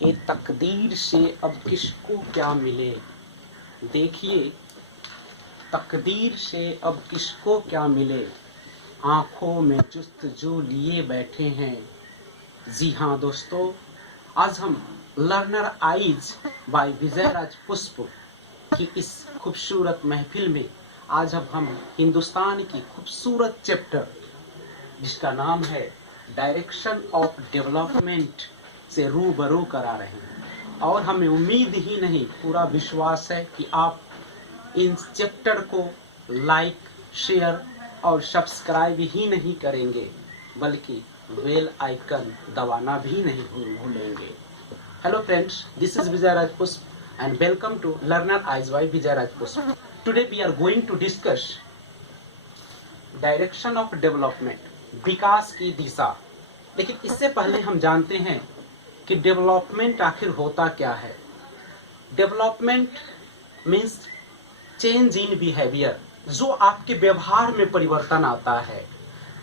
ए तकदीर से अब किसको क्या मिले। देखिए, तकदीर से अब किसको क्या मिले, आंखों में जुस्तजू लिए बैठे हैं। जी हाँ दोस्तों, आज हम learner Eyes by Vijay Raj पुष्प की इस खूबसूरत महफिल में आज अब हम हिंदुस्तान की खूबसूरत चैप्टर जिसका नाम है डायरेक्शन ऑफ डेवलपमेंट से रूबरू करा रहे हैं। और हमें उम्मीद ही नहीं, पूरा विश्वास है कि आप इन चैप्टर को लाइक, शेयर और सब्सक्राइब ही नहीं करेंगे, बल्कि बेल आइकन दबाना भी नहीं भूलेंगे। Hello friends, this is Vijay Raj Pushp and welcome to Learner Eyes by Vijay Raj Pushp. Today we are going to discuss direction of development, विकास की दिशा। लेकिन इससे पहले हम जानते हैं कि डेवलपमेंट आखिर होता क्या है। Development means change in behaviour, जो आपके व्यवहार में परिवर्तन आता है।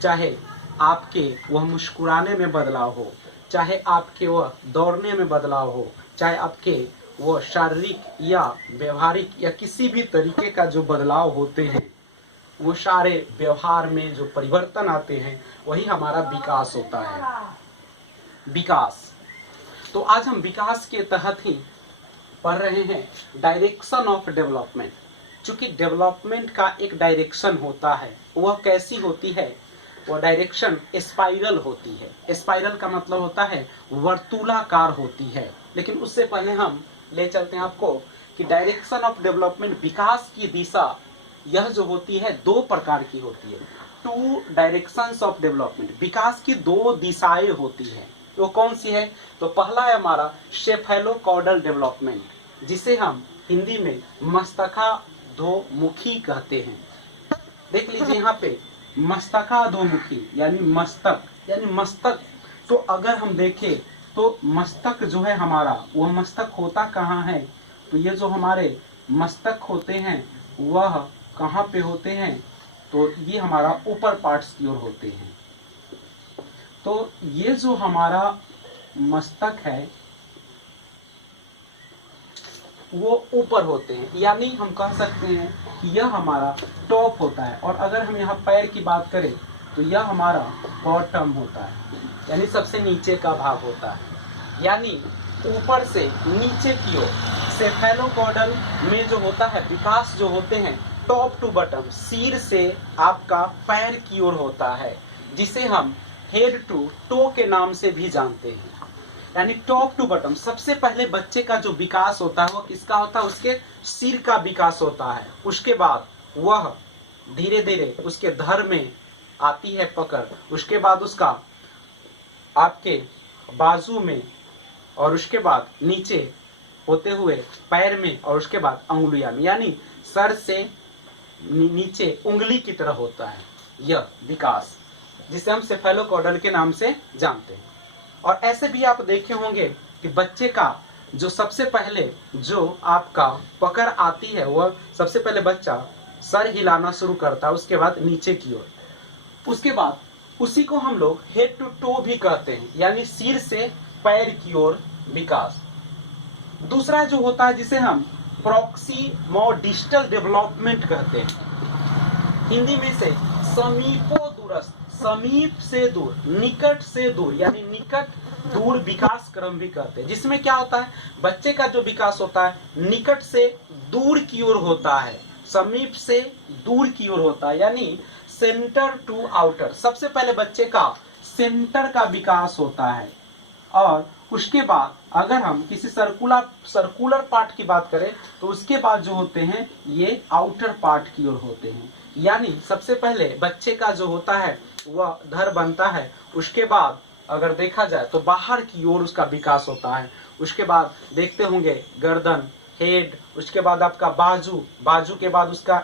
चाहे आपके वह मुस्कुराने में बदलाव हो, चाहे आपके वह दौड़ने में बदलाव हो, चाहे आपके वह शारीरिक या व्यवहारिक या किसी भी तरीके का जो बदलाव होते हैं, वो सारे व्यवहार में जो परिवर्तन आते हैं वही हमारा विकास होता है। विकास, तो आज हम विकास के तहत ही पढ़ रहे हैं डायरेक्शन ऑफ डेवलपमेंट। चूंकि डेवलपमेंट का एक डायरेक्शन होता है, वह कैसी होती है, वह डायरेक्शन स्पाइरल होती है। स्पाइरल का मतलब होता है वर्तुलाकार होती है। लेकिन उससे पहले हम ले चलते हैं आपको कि डायरेक्शन ऑफ डेवलपमेंट, विकास की दिशा, यह जो होती है दो प्रकार की होती है। टू डायरेक्शंस ऑफ डेवलपमेंट, विकास की दो दिशाएं होती हैं। वो कौन सी है? तो पहला है हमारा सेफेलोकॉर्डल डेवलपमेंट, जिसे हम हिंदी में मस्तकाधोमुखी कहते हैं। देख लीजिए यहाँ पे मस्तकाधोमुखी यानी मस्तक, यानी मस्तक। तो अगर हम देखें तो मस्तक जो है हमारा, वह मस्तक होता कहाँ है? तो ये जो हमारे मस्तक होते हैं वह कहाँ पे होते हैं? तो ये हमारा ऊपर पार्ट्स की ओर होते हैं। तो ये जो हमारा मस्तक है वो ऊपर होते हैं, यानी हम कह सकते हैं कि यह हमारा टॉप होता है। और अगर हम यहाँ पैर की बात करें तो यह हमारा बॉटम होता है, यानी सबसे नीचे का भाग होता है। यानी ऊपर से नीचे की ओर सेफेलोकॉर्डल में जो होता है विकास, जो होते हैं टॉप टू बॉटम, सिर से आपका पैर की ओर होता है, जिसे हम हेड टू टो के नाम से भी जानते हैं। यानी टॉप टू बॉटम, सबसे पहले बच्चे का जो विकास होता है वो किसका होता है? उसके सिर का विकास होता है। उसके बाद वह धीरे धीरे उसके धड़ में आती है पकड़, उसके बाद उसका आपके बाजू में, और उसके बाद नीचे होते हुए पैर में, और उसके बाद अंगुलियां में, यानी सर से नीचे उंगली की तरह होता है यह विकास, जिसे हम सेफेलोकॉर्डल के नाम से जानते हैं। और ऐसे भी आप देखे होंगे कि बच्चे का जो सबसे पहले जो आपका पकड़ आती है, वह सबसे पहले बच्चा सर हिलाना शुरू करता है, उसके बाद नीचे की ओर, उसके बाद उसी को हम लोग हेड टू टो भी कहते हैं, यानी सिर से पैर की ओर विकास। दूसरा जो होता है जिसे हम प्रॉक्सिमोडिस्टल डेवलपमेंट कहते हैं, हिंदी में से समीपोदूरस्थ, समीप से दूर, निकट से दूर, यानी निकट दूर विकास क्रम भी कहते हैं। जिसमें क्या होता है, बच्चे का जो विकास होता है निकट से दूर की ओर होता है, समीप से दूर की ओर होता है, यानी सेंटर टू आउटर। सबसे पहले बच्चे का सेंटर का विकास होता है, और उसके बाद अगर हम किसी सर्कुलर पार्ट की बात करें तो उसके बाद जो होते हैं ये आउटर पार्ट की ओर होते हैं। यानी सबसे पहले बच्चे का जो होता है वह धड़ बनता है, उसके बाद अगर देखा जाए तो बाहर की ओर उसका विकास होता है। उसके बाद देखते होंगे गर्दन, हेड, उसके बाद आपका बाजू, बाजू के बाद उसका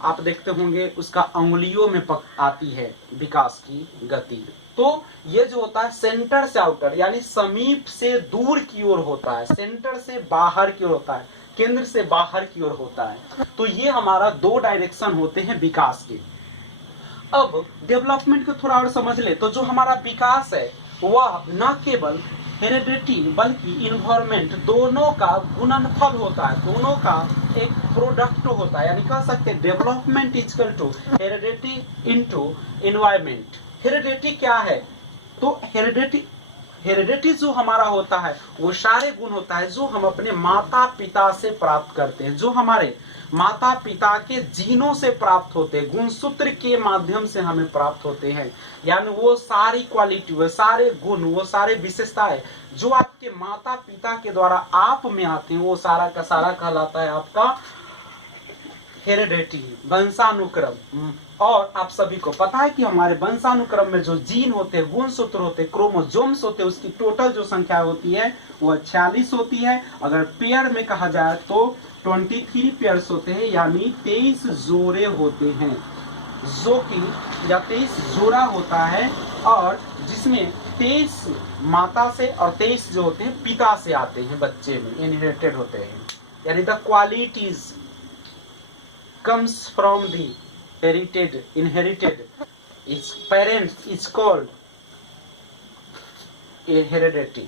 आप देखते होंगे उसका अंगुलियों में आती है विकास की गति। तो ये जो होता है सेंटर से आउटर, यानी समीप से दूर की ओर होता है, सेंटर से बाहर की ओर होता है, केंद्र से बाहर की ओर होता है। तो ये हमारा दो डायरेक्शन होते हैं विकास के। अब डेवलपमेंट को थोड़ा और समझ ले तो जो हमारा विकास है वह न केवल हेरिडिटी बल्कि इन्वायरमेंट दोनों का गुणनफल होता है, दोनों का एक प्रोडक्ट होता है। यानी कह सकते हैं development equal to heredity into environment. Heredity क्या है? तो हेरिडिटी जो हमारा होता है वो सारे गुण होता है जो हम अपने माता पिता से प्राप्त करते हैं, जो हमारे माता पिता के जीनों से प्राप्त होते हैं, गुणसूत्र के माध्यम से हमें प्राप्त होते हैं। यानी वो सारी क्वालिटी, वो सारे गुण, वो सारे विशेषताएं जो आपके माता पिता के द्वारा आप में आते हैं, वो सारा का सारा कहलाता है आपका हेरिडिटी, वंशानुक्रम। और आप सभी को पता है कि हमारे वंशानुक्रम में जो जीन होते हैं, गुणसूत्र होते हैं, क्रोमोसोम्स होते हैं, उसकी टोटल जो संख्या होती है वो 46 होती है। अगर पेयर में कहा जाए तो 23 पेयर्स होते हैं, यानी 23 जोड़े होते हैं, जो कि या 23 जोड़ा होता है, और जिसमें 23 माता से और 23 जो होते हैं पिता से आते हैं, बच्चे में इनहेरिटेड होते हैं। यानी the qualities comes from the inherited its parents is called heredity।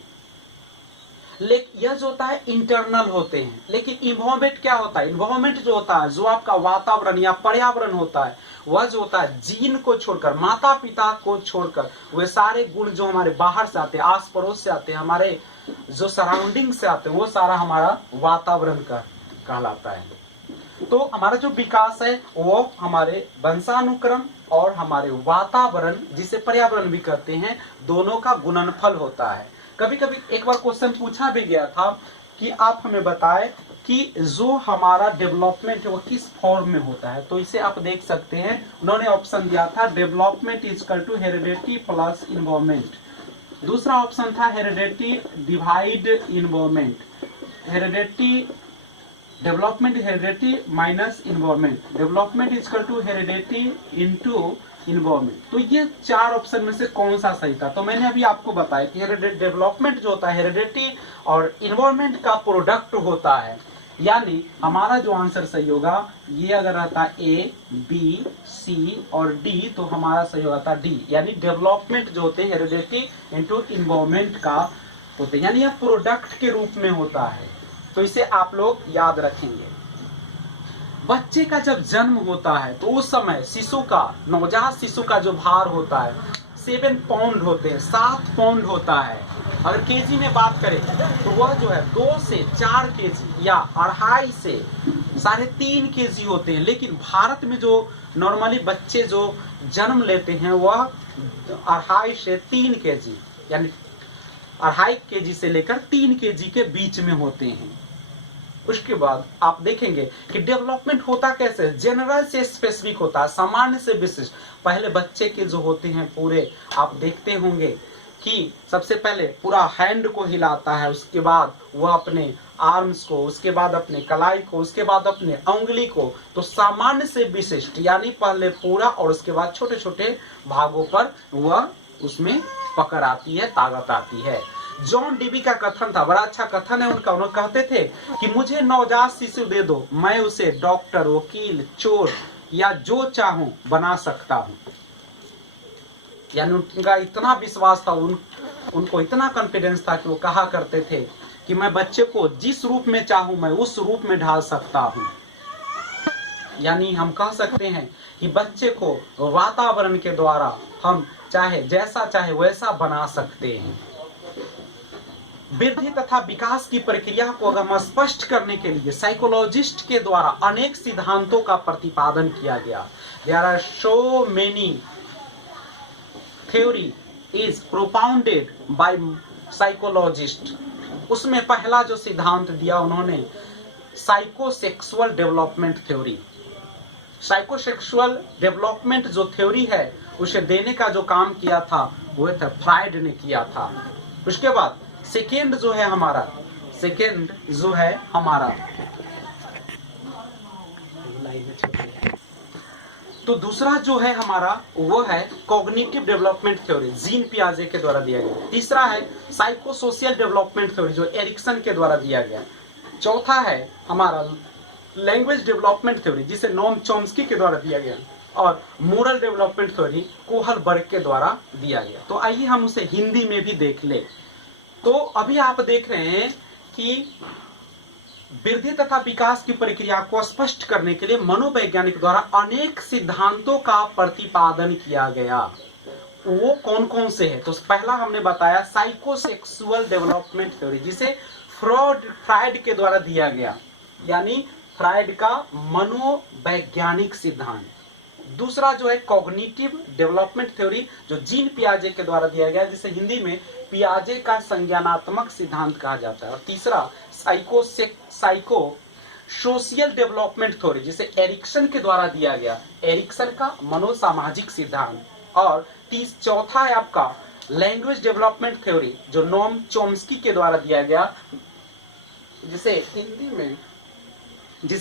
लेकिन यह जो होता है इंटरनल होते हैं, लेकिन इन्वायरमेंट क्या होता है? इन्वायरमेंट जो होता है, जो आपका वातावरण या पर्यावरण होता है, वह जो होता है जीन को छोड़कर, माता पिता को छोड़कर, वे सारे गुण जो हमारे बाहर से आते हैं, आस पड़ोस से आते हैं, हमारे जो सराउंडिंग से आते हैं, वो सारा हमारा वातावरण का कहलाता है। तो हमारा जो विकास है वो हमारे वंशानुक्रम और हमारे वातावरण, जिसे पर्यावरण भी कहते हैं, दोनों का गुणनफल होता है। कभी कभी एक बार क्वेश्चन पूछा भी गया था कि आप हमें बताएं कि जो हमारा डेवलपमेंट है वो किस फॉर्म में होता है। तो इसे आप देख सकते हैं, उन्होंने ऑप्शन दिया था development is equal to heredity plus environment. दूसरा ऑप्शन था heredity divide environment, heredity development heredity minus environment, development is equal to heredity into environment. तो ये चार ऑप्शन में से कौन सा सही था? तो मैंने अभी आपको बताया कि डेवलपमेंट जो होता है हेरिडिटी और इन्वायरमेंट का प्रोडक्ट होता है। यानी हमारा जो आंसर सही होगा, ये अगर रहता ए बी सी और डी, तो हमारा सही होता डी। यानी डेवलपमेंट जो होते हैं हेरिडिटी इनटू इन्वायरमेंट का होते हैं, यानी यह प्रोडक्ट के रूप में होता है। तो इसे आप लोग याद रखेंगे। बच्चे का जब जन्म होता है तो उस समय शिशु का, नवजात शिशु का जो भार होता है 7 पाउंड होते हैं, 7 पाउंड होता है। अगर केजी में बात करें तो वह जो है 2 से 4 केजी या 2.5 से 3.5 केजी होते हैं। लेकिन भारत में जो नॉर्मली बच्चे जो जन्म लेते हैं वह 2.5 से 3 केजी, यानी 2.5 केजी से लेकर 3 केजी के बीच में होते हैं। उसके बाद आप देखेंगे कि डेवलपमेंट होता कैसे, जनरल से स्पेसिफिक होता है, सामान्य से विशिष्ट। पहले बच्चे के जो होते हैं पूरे, आप देखते होंगे कि सबसे पहले पूरा हैंड को हिलाता है, उसके बाद वह अपने आर्म्स को, उसके बाद अपने कलाई को, उसके बाद अपने उंगली को। तो सामान्य से विशिष्ट यानी पहले पूरा और उसके बाद छोटे छोटे भागों पर वह उसमें पकड़ आती है, ताकत आती है। जॉन डीवी का कथन था, बड़ा अच्छा कथन है उनका। उन्होंने कहते थे कि मुझे नवजात शिशु दे दो, मैं उसे डॉक्टर, वकील, चोर या जो चाहूं बना सकता हूं। यानी उनका इतना विश्वास था, उनको इतना कॉन्फिडेंस था कि वो कहा करते थे कि मैं बच्चे को जिस रूप में चाहूं मैं उस रूप में ढाल सकता हूं। यानी हम कह सकते हैं कि बच्चे को वातावरण के द्वारा हम चाहे जैसा चाहे वैसा बना सकते हैं। वृद्धि तथा विकास की प्रक्रिया को अगर हम स्पष्ट करने के लिए साइकोलॉजिस्ट के द्वारा अनेक सिद्धांतों का प्रतिपादन किया गया। There are so many theory is propounded by psychologist. उसमें पहला जो सिद्धांत दिया उन्होंने psychosexual development theory. Psychosexual development जो थ्योरी है उसे देने का जो काम किया था वो था फ्राइड ने किया था। उसके बाद सेकेंड जो है हमारा तो दूसरा जो है हमारा वो है कॉग्निटिव डेवलपमेंट थ्योरी, जीन पियाजे के द्वारा दिया गया। तीसरा है साइको सोशल डेवलपमेंट थ्योरी जो एरिक्सन के द्वारा दिया गया। चौथा है हमारा लैंग्वेज डेवलपमेंट थ्योरी जिसे नोम चॉम्स्की के द्वारा दिया गया। और मोरल डेवलपमेंट थ्योरी कोहलबर्ग के द्वारा दिया गया। तो आइए हम उसे हिंदी में भी देख ले। तो अभी आप देख रहे हैं कि वृद्धि तथा विकास की प्रक्रिया को स्पष्ट करने के लिए मनोवैज्ञानिक द्वारा अनेक सिद्धांतों का प्रतिपादन किया गया। वो कौन कौन से हैं? तो पहला हमने बताया साइकोसेक्सुअल डेवलपमेंट थ्योरी, जिसे फ्राइड के द्वारा दिया गया, यानी फ्राइड का मनोवैज्ञानिक सिद्धांत। दूसरा जो है कॉग्निटिव डेवलपमेंट थ्योरी, जो जीन पियाजे के द्वारा दिया गया, जिसे हिंदी में पियाजे का संज्ञानात्मक सिद्धांत कहा जाता है। और तीसरा साइको सोशियल डेवलपमेंट थ्योरी, जिसे एरिक्सन के द्वारा दिया गया, एरिक्सन का मनोसामाजिक सिद्धांत। और चौथा है आपका लैंग्वेज डेवलपमेंट थ्योरी, जो नोम चोम्स्की के द्वारा दिया गया, जिसे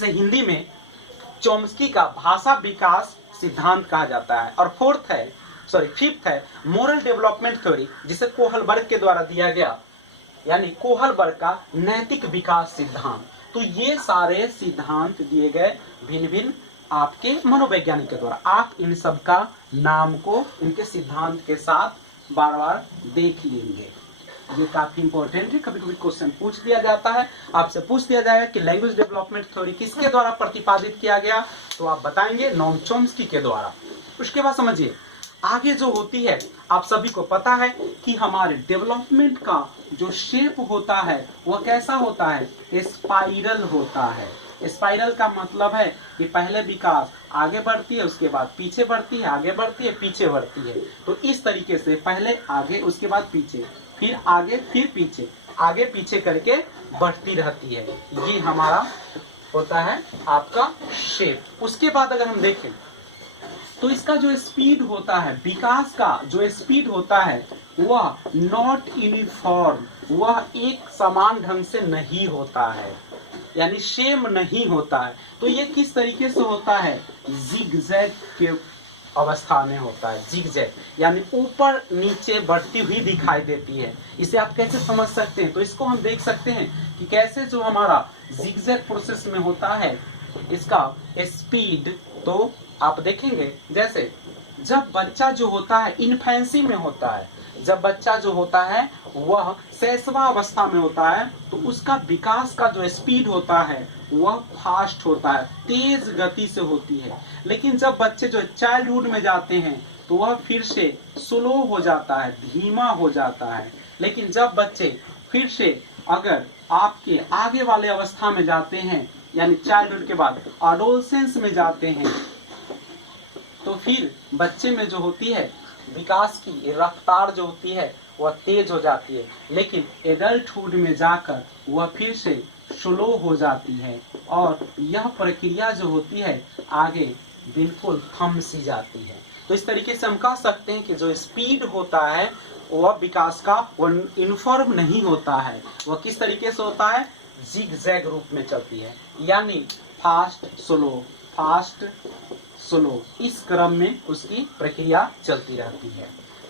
हिंदी में चोम्स्की का भाषा विकास सिद्धांत कहा जाता है। और फिफ्थ है मोरल डेवलपमेंट थ्योरी, जिसे कोहलबर्ग के द्वारा दिया गया, यानी कोहलबर्ग का नैतिक विकास सिद्धांत। तो ये सारे सिद्धांत दिए गए भिन्न भिन्न आपके मनोवैज्ञानिक के द्वारा। आप इन सब का नाम को इनके सिद्धांत के साथ बार बार देख लेंगे, ये काफी इंपॉर्टेंट है। कभी कभी क्वेश्चन पूछ दिया जाता है, आपसे पूछ दिया जाएगा कि लैंग्वेज डेवलपमेंट थ्योरी किसके द्वारा प्रतिपादित किया गया, तो आप बताएंगे नोम चोम्स्की के द्वारा। उसके बाद समझिए आगे जो होती है, आप सभी को पता है कि हमारे डेवलपमेंट का जो शेप होता है वह कैसा होता है, स्पाइरल होता है। स्पाइरल का मतलब है कि पहले विकास आगे बढ़ती है, उसके बाद पीछे बढ़ती है, आगे बढ़ती है, पीछे बढ़ती है। तो इस तरीके से पहले आगे, उसके बाद पीछे, फिर आगे, फिर पीछे, आगे पीछे करके बढ़ती रहती है। ये हमारा होता है आपका शेप। उसके बाद अगर हम देखें तो इसका जो स्पीड होता है, विकास का जो स्पीड होता है, वह नॉट यूनिफॉर्म, वह एक समान ढंग से नहीं होता है, यानी सेम नहीं होता है। तो ये किस तरीके से होता है, जिगजैग के अवस्था में होता है। जिगजैग यानी ऊपर नीचे बढ़ती हुई दिखाई देती है। इसे आप कैसे समझ सकते हैं, तो इसको हम देख सकते हैं कि कैसे जो हमारा जिगजैग प्रोसेस में होता है इसका स्पीड। तो आप देखेंगे जैसे जब बच्चा जो होता है इन्फेंसी में होता है, जब बच्चा जो होता है वह शैशवा अवस्था में होता है, तो उसका विकास का जो स्पीड होता है वह फास्ट होता है, तेज गति से होती है। लेकिन जब बच्चे जो चाइल्डहुड में जाते हैं तो वह फिर से स्लो हो जाता है, धीमा हो जाता है। लेकिन जब बच्चे फिर से अगर आपके आगे वाले अवस्था में जाते हैं, यानी चाइल्डहुड के बाद एडोलसेंस में जाते हैं, तो फिर बच्चे में जो होती है विकास की रफ्तार जो होती है वह तेज हो जाती है। लेकिन एडल्टहुड में जाकर वह फिर से स्लो हो जाती है, और यह प्रक्रिया जो होती है आगे बिल्कुल थम सी जाती है। तो इस तरीके से हम कह सकते हैं कि जो स्पीड होता है वह विकास का यूनिफॉर्म नहीं होता है, वह किस तरीके से होता है, जिगजैग रूप में चलती है, यानी फास्ट स्लो, इस क्रम में उसकी प्रक्रिया चलती रहती है।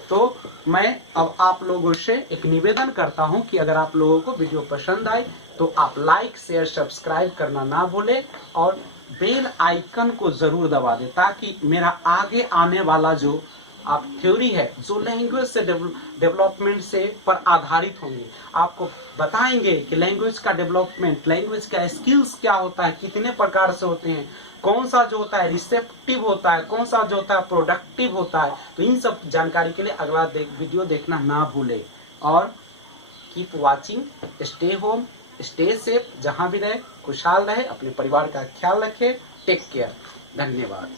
तो मैं अब आप लोगों से एक निवेदन करता हूं कि अगर आप लोगों को वीडियो पसंद आए तो आप लाइक शेयर सब्सक्राइब करना ना भूलें, और बेल आइकन को जरूर दबा दें, ताकि मेरा आगे आने वाला जो आप थ्योरी है जो लैंग्वेज से डेवलपमेंट से पर आधारित होंगे, आपको बताएंगे कि लैंग्वेज का डेवलपमेंट, लैंग्वेज का स्किल्स क्या होता है, कितने प्रकार से होते हैं, कौन सा जो होता है रिसेप्टिव होता है, कौन सा जो होता है प्रोडक्टिव होता है। तो इन सब जानकारी के लिए अगला वीडियो देखना ना भूले। और keep watching, stay home, stay safe, जहां भी रहे खुशहाल रहे, अपने परिवार का ख्याल रखें। टेक केयर, धन्यवाद।